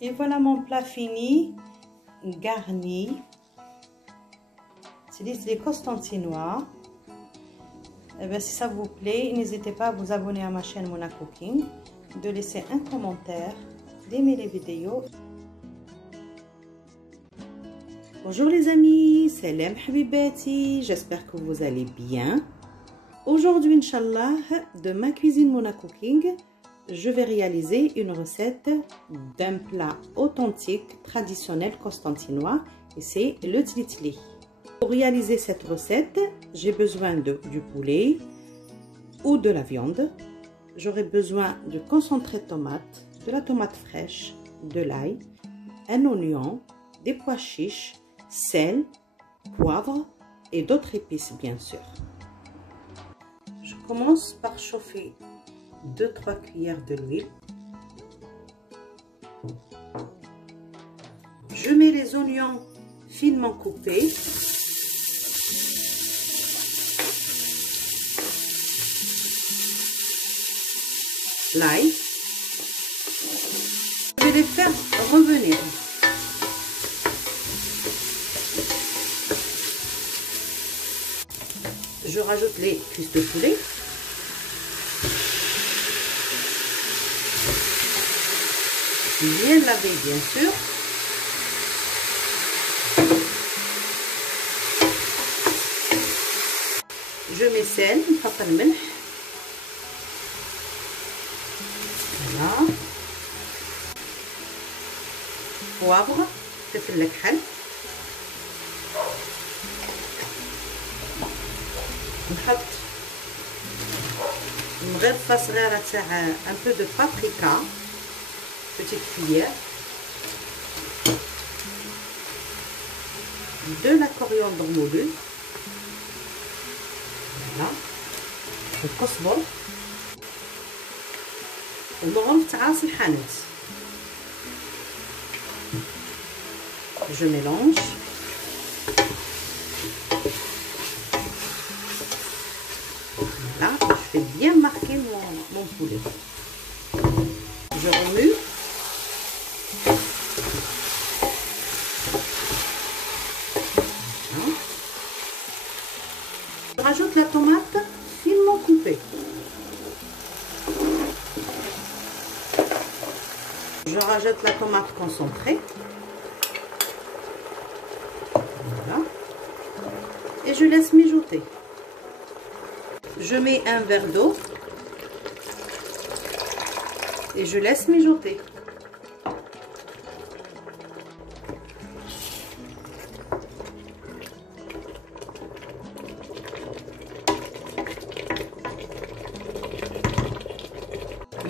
Et voilà mon plat fini, garni. C'est les Constantinois. Et bien, si ça vous plaît, n'hésitez pas à vous abonner à ma chaîne Mona Cooking, de laisser un commentaire, d'aimer les vidéos. Bonjour les amis, salam habibati, j'espère que vous allez bien. Aujourd'hui, Inch'Allah, de ma cuisine Mona Cooking, je vais réaliser une recette d'un plat authentique, traditionnel constantinois, et c'est le tlitli. Pour réaliser cette recette, j'ai besoin du poulet ou de la viande. J'aurai besoin du concentré de tomate, de la tomate fraîche, de l'ail, un oignon, des pois chiches, sel, poivre et d'autres épices bien sûr. Je commence par chauffer 2-3 cuillères de l'huile. Je mets les oignons finement coupés. L'ail. Je vais les faire revenir. Je rajoute les cuisses de poulet. Bien lavé bien sûr. Je mets sel, نحط الملح. Voilà. Poivre, فلفل الكحل. نحط مغرفة صغيرة تاع un peu de paprika, petite cuillère, de la coriandre moulue, voilà, الكزبر ومغرف تاع راس الحانوت. Je mélange. Là, je fais bien marquer mon poulet. Je remue. Voilà. Je rajoute la tomate finement coupée. Je rajoute la tomate concentrée. Voilà. Et je laisse mijoter. Je mets un verre d'eau et je laisse mijoter.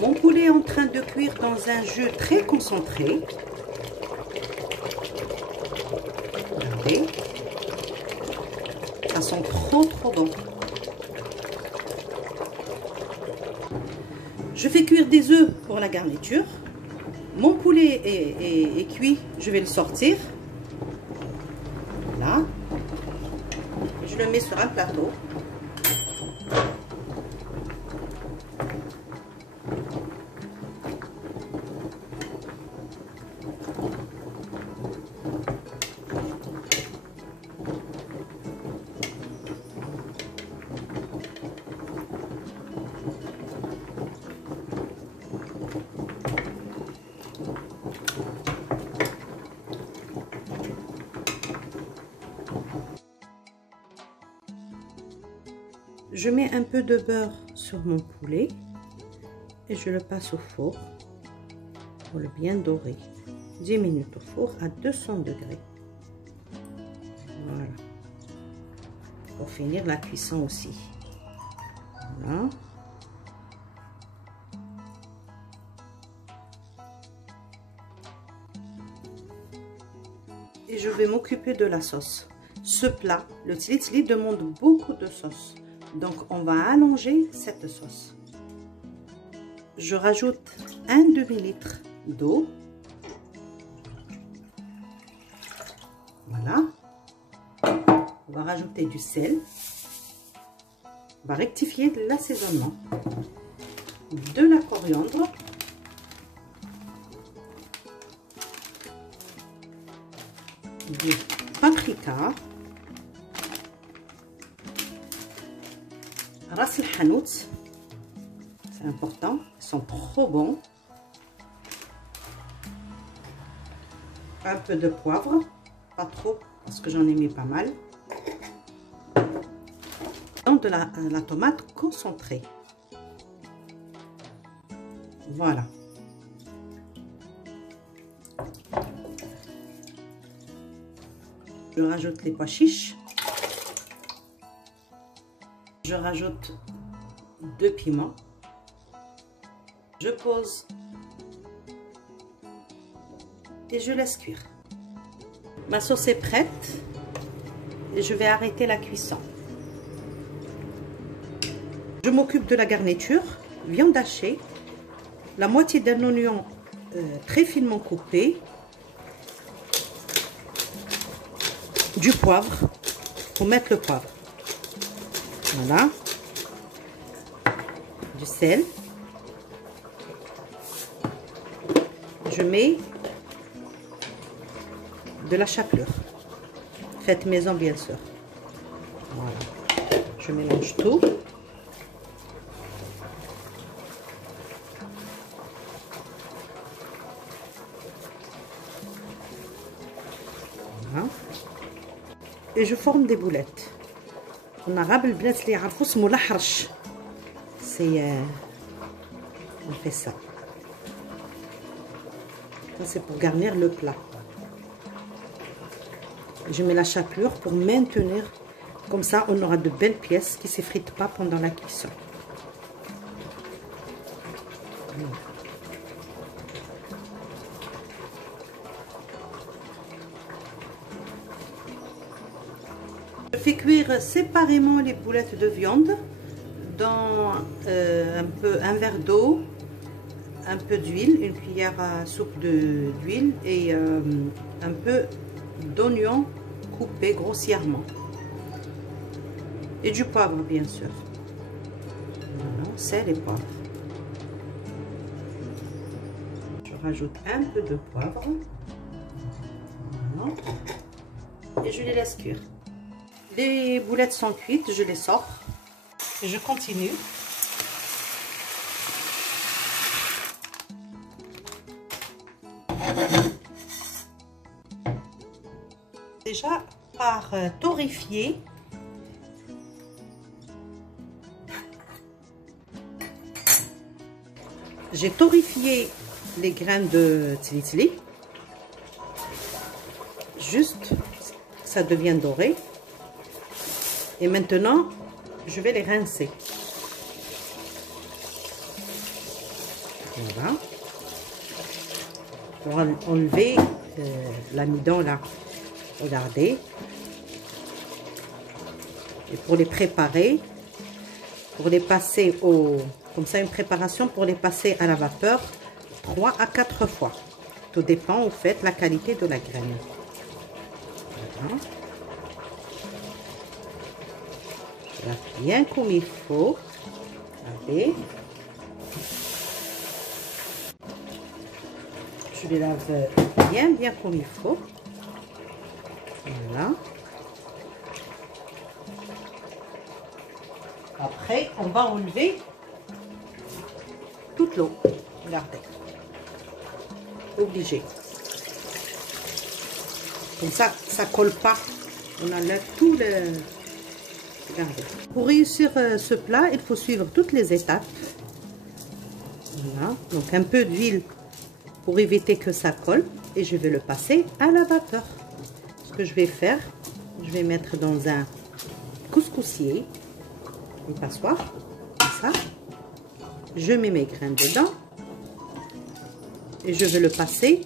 Mon poulet est en train de cuire dans un jus très concentré. Regardez, ça sent trop bon. Je fais cuire des œufs pour la garniture. Mon poulet est cuit, je vais le sortir. Voilà. Je le mets sur un plateau. Je mets un peu de beurre sur mon poulet et je le passe au four pour le bien dorer. 10 minutes au four à 200 degrés. Voilà. Pour finir la cuisson aussi. Voilà. Et je vais m'occuper de la sauce. Ce plat, le tlitli, demande beaucoup de sauce. Donc, on va allonger cette sauce. Je rajoute un demi-litre d'eau. Voilà. On va rajouter du sel. On va rectifier l'assaisonnement. De la coriandre. paprika, ras el hanout, c'est important, ils sont trop bons. Un peu de poivre, pas trop parce que j'en ai mis pas mal. Donc de la tomate concentrée. Voilà. Je rajoute les pois chiches. Je rajoute 2 piments. Je pose et je laisse cuire. Ma sauce est prête et je vais arrêter la cuisson. Je m'occupe de la garniture, viande hachée, la moitié d'un oignon très finement coupé, du poivre, pour mettre le poivre. Voilà. Du sel. Je mets de la chapelure. Faites maison bien sûr. Voilà. Je mélange tout. Voilà. Et je forme des boulettes. En arabe, البنات اللي يعرفوا اسمه الحرش. On fait ça. Ça c'est pour garnir le plat. Je mets la chapelure pour maintenir, comme ça on aura de belles pièces qui ne s'effritent pas pendant la cuisson. Je fais cuire séparément les boulettes de viande dans un verre d'eau, un peu d'huile, une cuillère à soupe d'huile et un peu d'oignon coupé grossièrement et du poivre bien sûr. Voilà, sel et poivre. Je rajoute un peu de poivre. Voilà. Et je les laisse cuire. Les boulettes sont cuites, je les sors et je continue. Déjà par torréfier j'ai torréfié les graines de tili tili, juste ça devient doré et maintenant je vais les rincer. Voilà, pour enlever l'amidon là. Regardez. Et pour les préparer, pour les passer comme ça, une préparation pour les passer à la vapeur 3 à 4 fois. Tout dépend au fait la qualité de la graine. Voilà. Je lave bien comme il faut. Regardez. Je les lave bien comme il faut. Voilà. Après, on va enlever toute l'eau. Regardez. Obligé. Comme ça, ça colle pas. On enlève tout le... Regardez. Pour réussir ce plat, il faut suivre toutes les étapes. Voilà. Donc un peu d'huile pour éviter que ça colle. Et je vais le passer à la vapeur. Ce que je vais faire, je vais mettre dans un couscoussier, une passoire, comme ça. Je mets mes graines dedans et je vais le passer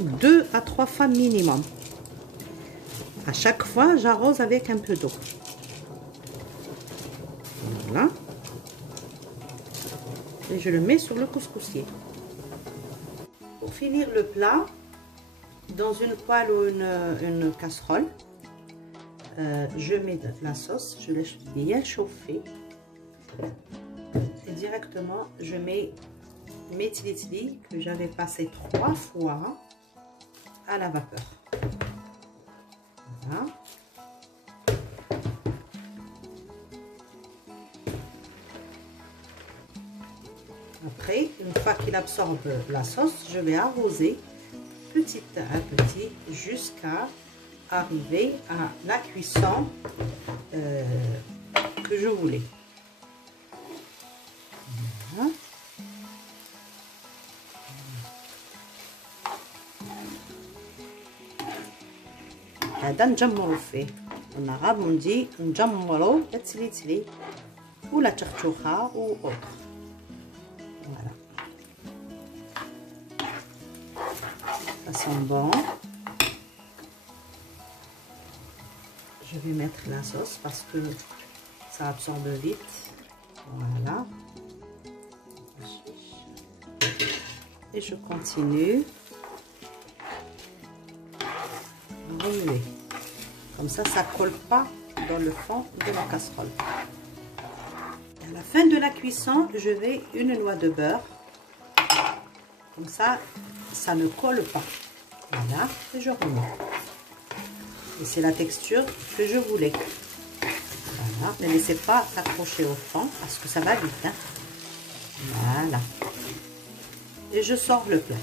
2 à 3 fois minimum. À chaque fois, j'arrose avec un peu d'eau. Voilà. Et je le mets sur le couscoussier. Pour finir le plat, dans une poêle ou une casserole, je mets de la sauce, je laisse bien chauffer. Et directement, je mets mes tili tili que j'avais passé 3 fois à la vapeur. Voilà. Après, une fois qu'il absorbe la sauce, je vais arroser petit à petit jusqu'à arriver à la cuisson que je voulais. Voilà. هذا نجمرو فيه بالعرب ندي نجمرو تسليتلي ولا تختوخه ou autre. Voilà. Ça sent bon. Je vais mettre la sauce parce que ça absorbe vite. Voilà. Et je continue. Remuer. Comme ça ne colle pas dans le fond de la casserole. À la fin de la cuisson, je vais une noix de beurre. Comme ça ne colle pas. Voilà, et je remue. Et c'est la texture que je voulais. Voilà, ne laissez pas s'accrocher au fond parce que ça va vite. Hein. Voilà. Et je sors le plat.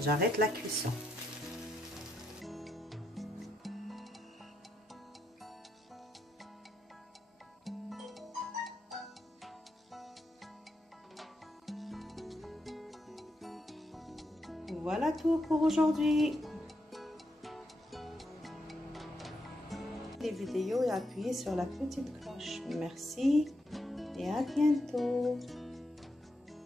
J'arrête la cuisson. Voilà tout pour aujourd'hui. Les vidéos et appuyez sur la petite cloche. Merci et à bientôt.